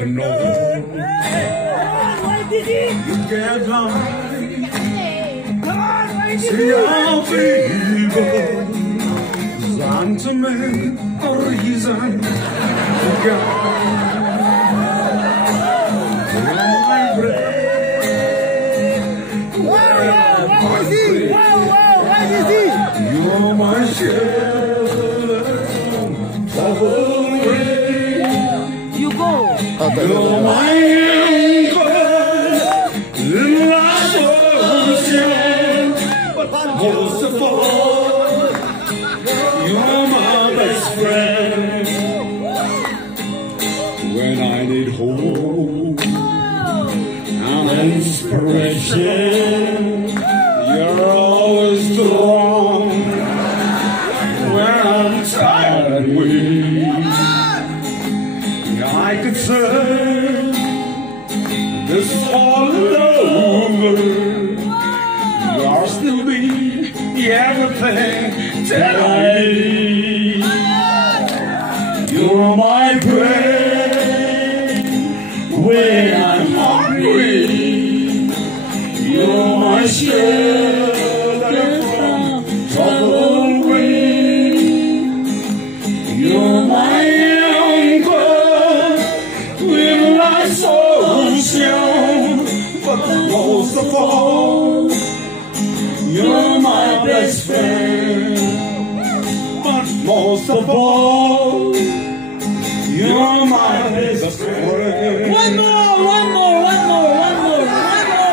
never know. You get blind. See how people trying to make a reason for God. My breath, you're my shelter, you go. You're my anchor in life's ocean, but most of all, you're my best friend. When I need hope and inspiration, you're always the one. When I'm tired and weak, I could say this all over. You'll still be everything that I need. You're my bread when I'm hungry. You're my shelter from troubled wind. You're my ocean, but most of all, you're my best friend. But most of all,